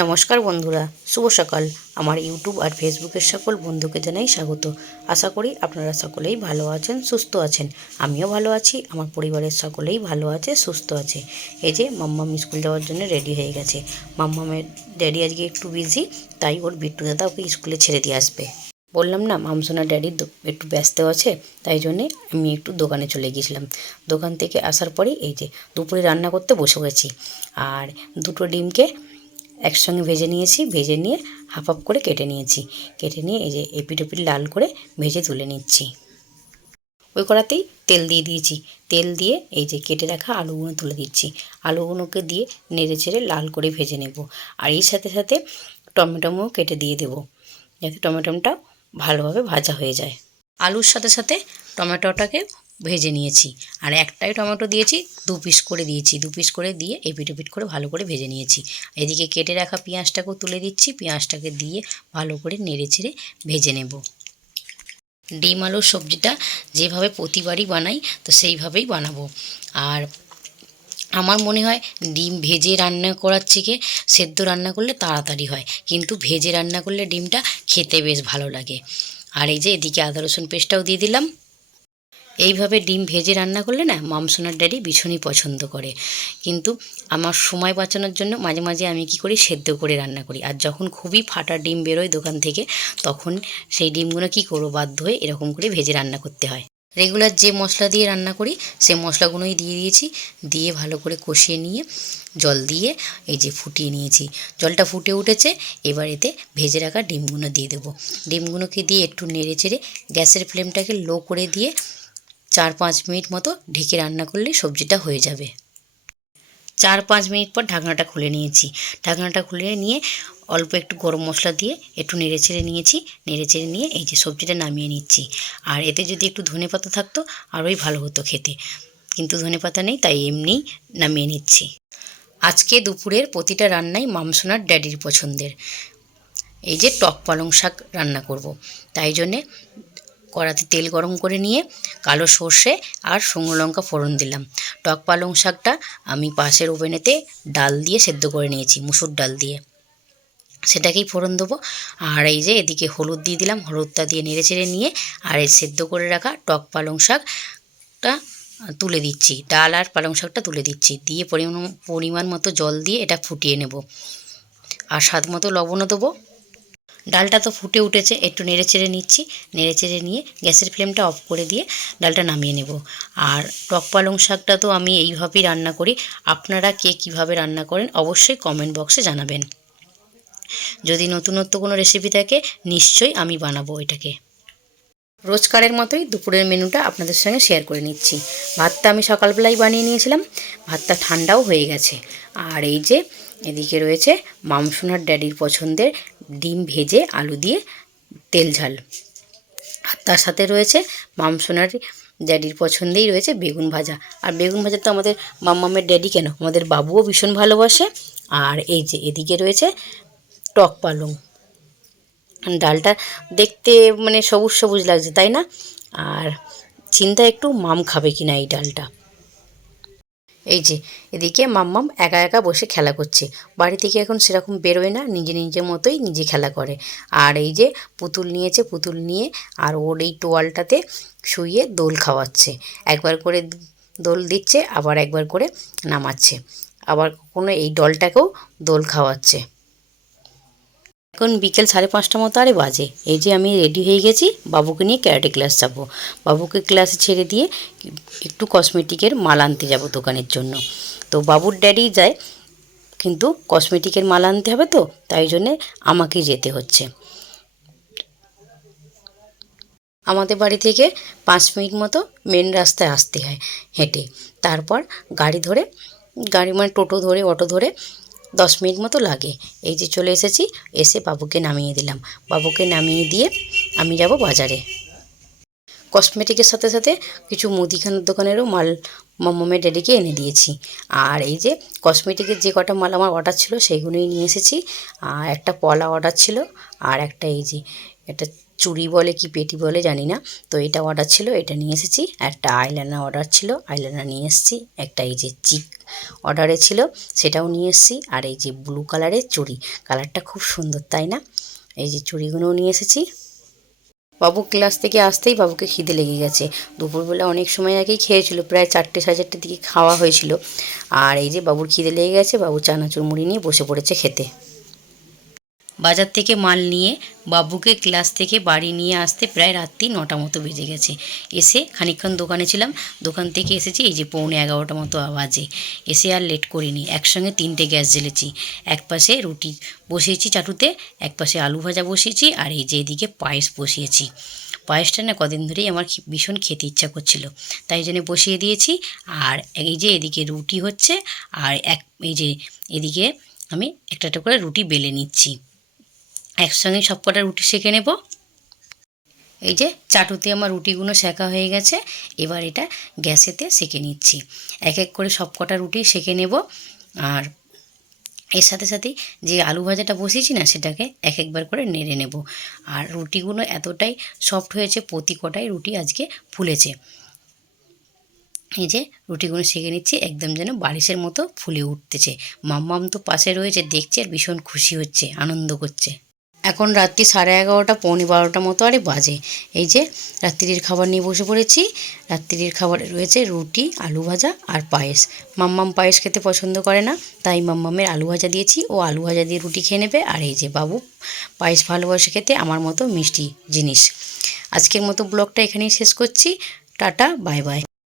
নমস্কার বন্ধুরা, শুভ সকাল। আমার ইউটিউব আর ফেসবুকের সকল বন্ধুকে জানাই স্বাগত। আশা করি আপনারা সকলেই ভালো আছেন, সুস্থ আছেন। আমিও ভালো আছি, আমার পরিবারের সকলেই ভালো আছে, সুস্থ আছে। এই যে মাম্মাম স্কুল যাওয়ার জন্য রেডি হয়ে গেছে। মাম্মামের ড্যাডি আজকে একটু বিজি, তাই ওর বিট্টু দাদা ওকে স্কুলে ছেড়ে দিয়ে আসবে। বললাম, না, মামসোনা ড্যাডি একটু ব্যস্ত আছে, তাই জন্যে আমি একটু দোকানে চলে গিয়েছিলাম। দোকান থেকে আসার পরে এই যে দুপুরে রান্না করতে বসে গেছি। আর দুটো ডিমকে একসঙ্গে ভেজে নিয়েছি, ভেজে নিয়ে হাফ হাফ করে কেটে নিয়েছি। কেটে নিয়ে এই যে এপিট ওপিট লাল করে ভেজে তুলে নিচ্ছি। ওই কড়াতেই তেল দিয়ে দিয়েছি। তেল দিয়ে এই যে কেটে রাখা আলুগুলো তুলে দিচ্ছি। আলুগুলোকে দিয়ে নেড়ে চেড়ে লাল করে ভেজে নেব। আর এর সাথে সাথে টমেটোও কেটে দিয়ে দেবো, যাতে টমেটোটা ভালোভাবে ভাজা হয়ে যায়। আলুর সাথে সাথে টমেটোটাকে ভেজে নিয়েছি। আর একটাই টমেটো দিয়েছি, দু পিস করে দিয়েছি। দু পিস করে দিয়ে এপিট ওপিট করে ভালো করে ভেজে নিয়েছি। এদিকে কেটে রাখা পেঁয়াজটাকেও তুলে দিচ্ছি, পেঁয়াজটাকে দিয়ে ভালো করে নেড়ে চেড়ে ভেজে নেব। ডিম আলুর সবজিটা যেভাবে প্রতিবারই বানাই, তো সেইভাবেই বানাবো। আর আমার মনে হয় ডিম ভেজে রান্না করার থেকে সেদ্ধ রান্না করলে তাড়াতাড়ি হয়, কিন্তু ভেজে রান্না করলে ডিমটা খেতে বেশ ভালো লাগে। আর এই যে এদিকে আদা রসুন পেস্টটাও দিয়ে দিলাম। এইভাবে ডিম ভেজে রান্না করলে না মামসোনার ড্যাডি ভীষণই পছন্দ করে। কিন্তু আমার সময় বাঁচানোর জন্য মাঝে মাঝে আমি কি করি, সেদ্ধ করে রান্না করি। আর যখন খুবই ফাটা ডিম বেরোয় দোকান থেকে, তখন সেই ডিমগুলো কি করব, বাধ্য হয়ে এরকম করে ভেজে রান্না করতে হয়। রেগুলার যে মশলা দিয়ে রান্না করি, সেই মশলাগুলোই দিয়ে দিয়েছি। দিয়ে ভালো করে কষিয়ে নিয়ে, জল দিয়ে এই যে ফুটিয়ে নিয়েছি। জলটা ফুটে উঠেছে, এবার এতে ভেজে রাখা ডিমগুলো দিয়ে দেবো। ডিমগুলোকে দিয়ে একটু নেড়ে চেড়ে গ্যাসের ফ্লেমটাকে লো করে দিয়ে চার পাঁচ মিনিট মতো ঢেকে রান্না করলে সবজিটা হয়ে যাবে। চার পাঁচ মিনিট পর ঢাকনাটা খুলে নিয়েছি। ঢাকনাটা খুলে নিয়ে অল্প একটু গরম মশলা দিয়ে একটু নেড়ে চেড়ে নিয়েছি। নেড়ে চেড়ে নিয়ে এই যে সবজিটা নামিয়ে নিচ্ছি। আর এতে যদি একটু ধনে পাতা থাকতো, আরোই ভালো হতো খেতে। কিন্তু ধনে পাতা নেই, তাই এমনিই নামিয়ে নিচ্ছি। আজকে দুপুরের প্রতিটা রান্নাই মামসোনার ড্যাডির পছন্দের। এই যে টক পালং শাক রান্না করব। তাই জন্যে কড়াতে তেল গরম করে নিয়ে, কালো সর্ষে আর শুকনো লঙ্কা ফোড়ন দিলাম। টক পালং শাকটা আমি পাশের ওভেনেতে ডাল দিয়ে সেদ্ধ করে নিয়েছি, মুসুর ডাল দিয়ে। সেটাকেই ফোড়ন দেবো। আর এই যে এদিকে হলুদ দিয়ে দিলাম, হলুদটা দিয়ে নেড়ে চেড়ে নিয়ে আর এই সেদ্ধ করে রাখা টক পালং শাকটা তুলে দিচ্ছি। ডাল আর পালং শাকটা তুলে দিচ্ছি। দিয়ে পরিমাণ পরিমাণ মতো জল দিয়ে এটা ফুটিয়ে নেব। আর স্বাদ মতো লবণও দেবো। ডালটা তো ফুটে উঠেছে, একটু নেড়ে চেড়ে নিচ্ছি। নেড়ে চেড়ে নিয়ে গ্যাসের ফ্লেমটা অফ করে দিয়ে ডালটা নামিয়ে নেব। আর টক পালং শাকটা তো আমি এইভাবেই রান্না করি। আপনারা কে কীভাবে রান্না করেন অবশ্যই কমেন্ট বক্সে জানাবেন। যদি নতুনত্ব কোনো রেসিপি থাকে, নিশ্চয়ই আমি বানাবো এটাকে। রোজকারের মতোই দুপুরের মেনুটা আপনাদের সঙ্গে শেয়ার করে নিচ্ছি। ভাতটা আমি সকালবেলায় বানিয়ে নিয়েছিলাম, ভাতটা ঠান্ডাও হয়ে গেছে। আর এই যে এদিকে রয়েছে মামসোনার ড্যাডির পছন্দের ডিম ভেজে আলু দিয়ে তেল ঝাল। আর তার সাথে রয়েছে মামসোনার, ড্যাডির পছন্দেই রয়েছে বেগুন ভাজা। আর বেগুন ভাজা তো আমাদের মাম্মামের ড্যাডি কেন? আমাদের বাবুও ভীষণ ভালোবাসে। আর এই যে এদিকে রয়েছে টক পালং। ডালটা দেখতে মানে সবুজ সবুজ লাগছে, তাই না? আর চিন্তা একটু মাম খাবে কি না এই ডালটা। এই যে, এদিকে মাম্মাম একা একা বসে খেলা করছে। বাড়ি থেকে এখন সেরকম বেরোয় না, নিজে নিজের মতোই নিজে খেলা করে। আর এই যে, পুতুল নিয়েছে, পুতুল নিয়ে আর ওর এই টোয়ালটাতে শুয়ে দোল খাওয়াচ্ছে। একবার করে দোল দিচ্ছে, আবার একবার করে নামাচ্ছে। আবার কোনো এই ডলটাকেও দোল খাওয়াচ্ছে। এখন বিকেল সাড়ে পাঁচটা মতো আরে বাজে। এই যে আমি রেডি হয়ে গেছি, বাবুকে নিয়ে ক্যারাটে ক্লাস যাব। বাবুকে ক্লাসে ছেড়ে দিয়ে একটু কসমেটিকের মাল আনতে যাব দোকানের জন্য। তো বাবুর ড্যাডি যায়, কিন্তু কসমেটিকের মাল আনতে হবে তো, তাই জন্যে আমাকেই যেতে হচ্ছে। আমাদের বাড়ি থেকে পাঁচ মিনিট মতো মেন রাস্তায় আসতে হয় হেঁটে। তারপর গাড়ি ধরে, গাড়ি মানে টোটো ধরে, অটো ধরে দশ মিনিট মতো লাগে। এই যে চলে এসেছি, এসে বাবুকে নামিয়ে দিলাম। বাবুকে নামিয়ে দিয়ে আমি যাব বাজারে। কসমেটিকের সাথে সাথে কিছু মুদিখানার দোকানেরও মাল মাম্মামের ড্যাডিকে এনে দিয়েছি। আর এই যে কসমেটিকের যে কটা মাল আমার অর্ডার ছিল, সেইগুলোই নিয়ে এসেছি। আর একটা পলা অর্ডার ছিল, আর একটা এই যে একটা চুড়ি বলে কি পেটি বলে জানি না। তো এটা অর্ডার ছিল, এটা নিয়ে এসেছি। একটা আইলাইনার অর্ডার ছিল আইলাইনার নিয়ে এসেছি। একটা এই যে চিক অর্ডারে ছিল, সেটাও নিয়ে এসেছি। আর এই যে ব্লু কালারের চুড়ি কালারটা খুব সুন্দর, তাই না? এই যে চুড়িগুলোও নিয়ে এসেছি। বাবু ক্লাস থেকে আসতেই বাবুকে খিদে লেগে গেছে। দুপুরবেলা অনেক সময় আগেই খেয়েছিল, প্রায় চারটে সাড়ে চারটের দিকে খাওয়া হয়েছিল। আর এই যে বাবুর খিদে লেগে গেছে, বাবু চানাচুর মুড়ি নিয়ে বসে পড়েছে খেতে। বাজার থেকে মাল নিয়ে বাবুকে ক্লাস থেকে বাড়ি নিয়ে আসতে প্রায় রাত্রি নটা মতো বেজে গেছে। এসে খানিকক্ষণ দোকানে ছিলাম। দোকান থেকে এসেছি, এই যে পৌনে এগারোটা মতো আওয়াজে এসে আর লেট করিনি। একসঙ্গে তিনটে গ্যাস জ্বেলেছি। এক পাশে রুটি বসিয়েছি চাটুতে, এক পাশে আলু ভাজা বসিয়েছি আর এই যে এদিকে পায়েস বসিয়েছি। পায়েসটা না কদিন ধরেই আমার ভীষণ খেতে ইচ্ছা করছিল। তাই জন্য বসিয়ে দিয়েছি। আর এই যে এদিকে রুটি হচ্ছে, আর এক এই যে এদিকে আমি একটা একটা করে রুটি বেলে নিচ্ছি। একসঙ্গে সব কটা রুটি সেঁকে নেব। এই যে চাটুতে আমার রুটিগুলো সেঁকা হয়ে গেছে, এবার এটা গ্যাসেতে সেঁকে নিচ্ছি। এক এক করে সব কটা রুটি সেঁকে নেব, আর এর সাথে সাথেই যে আলু ভাজাটা বসিয়েছি না, সেটাকে এক একবার করে নেড়ে নেব। আর রুটিগুলো এতটাই সফট হয়েছে, প্রতি কটাই রুটি আজকে ফুলেছে। এই যে রুটিগুলো সেঁকে নিচ্ছি, একদম যেন বারিশের মতো ফুলে উঠতেছে। মাম্মাম তো পাশে রয়েছে, দেখছে আর ভীষণ খুশি হচ্ছে, আনন্দ করছে। এখন রাত্রি সাড়ে এগারোটা, পৌনে বারোটা মতো, আরে বাজে। এই যে রাত্রির খাবার নিয়ে বসে পড়েছি, রাত্রির খাবারে রয়েছে রুটি, আলু ভাজা আর পায়েস। মাম্মাম পায়েস খেতে পছন্দ করে না, তাই মাম্মামের আলু ভাজা দিয়েছি। ও আলু ভাজা দিয়ে রুটি খেয়ে নেবে, আর এই যে বাবু পায়েস ভালোবাসে খেতে আমার মতো মিষ্টি জিনিস। আজকের মতো ব্লগটা এখানেই শেষ করছি। Tata, bye bye.